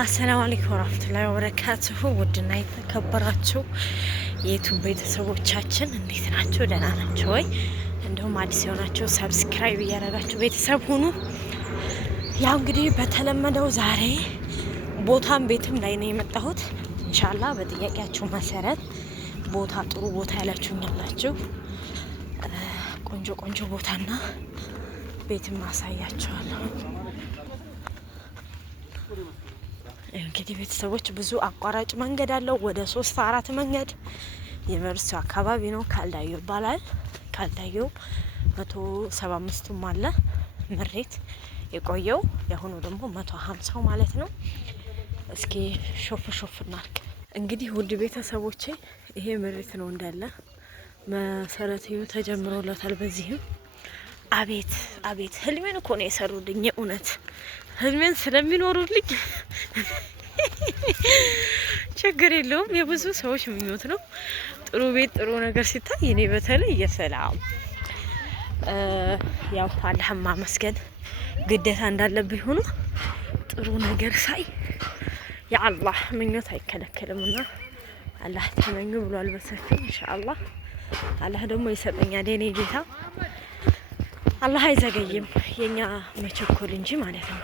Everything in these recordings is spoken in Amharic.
አሰላሙ አለይኩም ወራህመቱላሂ ወበረካቱሁ። ውድና የተከበራችሁ የዩቲዩብ ቤተሰቦቻችን እንዴት ናችሁ? ደህና ናችሁ ወይ? እንደውም አዲስ የሆናችሁ ሰብስክራይብ እያደረጋችሁ ቤተሰብ ሁኑ። ያው እንግዲህ በተለመደው ዛሬ ቦታም ቤትም ላይ ነው የመጣሁት። ኢንሻአላህ በጥያቄያችሁ መሰረት ቦታ ጥሩ ቦታ ያላችሁኛላችሁ ቆንጆ ቆንጆ ቦታና ቤትም ማሳያችኋለሁ። እንግዲህ ቤተሰቦች ብዙ አቋራጭ መንገድ አለው። ወደ 3-4 መንገድ ዩኒቨርሲቲው አካባቢ ነው። ካልዳዩ ይባላል። ካልዳዩ 175ቱም አለ ምሬት የቆየው ያሁኑ ደግሞ 150 ማለት ነው። እስኪ ሾፍ እናርግ። እንግዲህ ውድ ቤተሰቦቼ ይሄ ምሬት ነው እንዳለ መሰረታዊ ተጀምሮለታል። በዚህም አቤት አቤት ህልሜን እኮ ነው የሰሩልኝ። የእውነት ህልሜን ስለሚኖሩልኝ ችግር የለውም። የብዙ ሰዎች ምኞት ነው። ጥሩ ቤት ጥሩ ነገር ሲታይ እኔ በተለይ የሰላም ያው አላህን ማመስገን ግዴታ እንዳለብኝ ሆኖ ጥሩ ነገር ሳይ የአላህ ምኞት አይከለከልምና አላህ ተመኙ ብሏል በሰፊው ኢንሻአላህ። አላህ ደግሞ ይሰጠኛል የኔ ጌታ። አላህ አይዘገይም የኛ መቸኮል እንጂ ማለት ነው።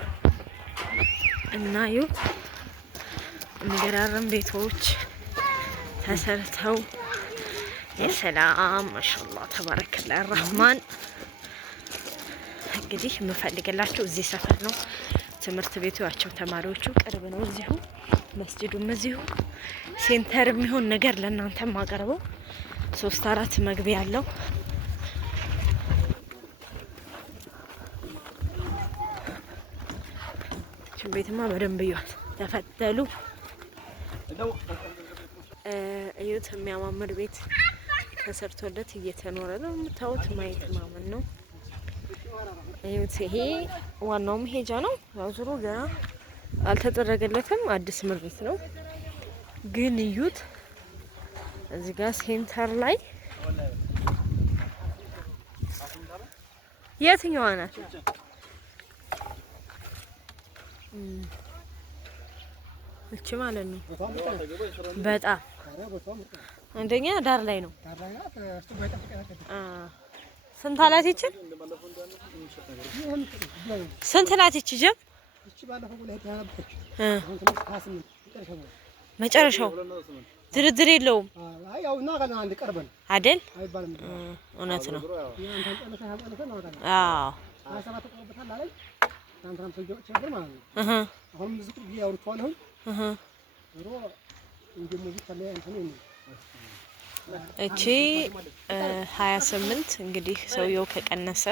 እና ይኸው የሚገራረም ቤቶች ተሰርተው የሰላም ማሻአላህ ተባረከላህ ረህማን። እንግዲህ የምፈልግላችሁ እዚህ ሰፈር ነው። ትምህርት ቤቱ ያቸው ተማሪዎቹ ቅርብ ነው። እዚሁ መስጂዱም እዚሁ ሴንተር የሚሆን ነገር ለእናንተ ማቀርበው 3-4 መግቢያ ያለው ቤትማ በደንብ ይዋል ተፈተሉ እዩት። የሚያማምር ቤት ተሰርቶለት እየተኖረ ነው። የምታዩት ማየት ማመን ነው። እዩት። ይሄ ዋናው መሄጃ ነው። ያው ዙሮ ገና አልተጠረገለትም። አዲስ ምሪት ነው ግን እዩት። እዚህ ጋር ሴንተር ላይ የትኛዋ ናት? እቺ ማለት ነው። በጣም አንደኛ ዳር ላይ ነው። ስንት አላት ይቺ? ስንት ናት ይቺ? ጀም መጨረሻው ድርድር የለውም አይደል? እውነት ነው። አዎ እቺ 28 እንግዲህ ሰውየው ከቀነሰ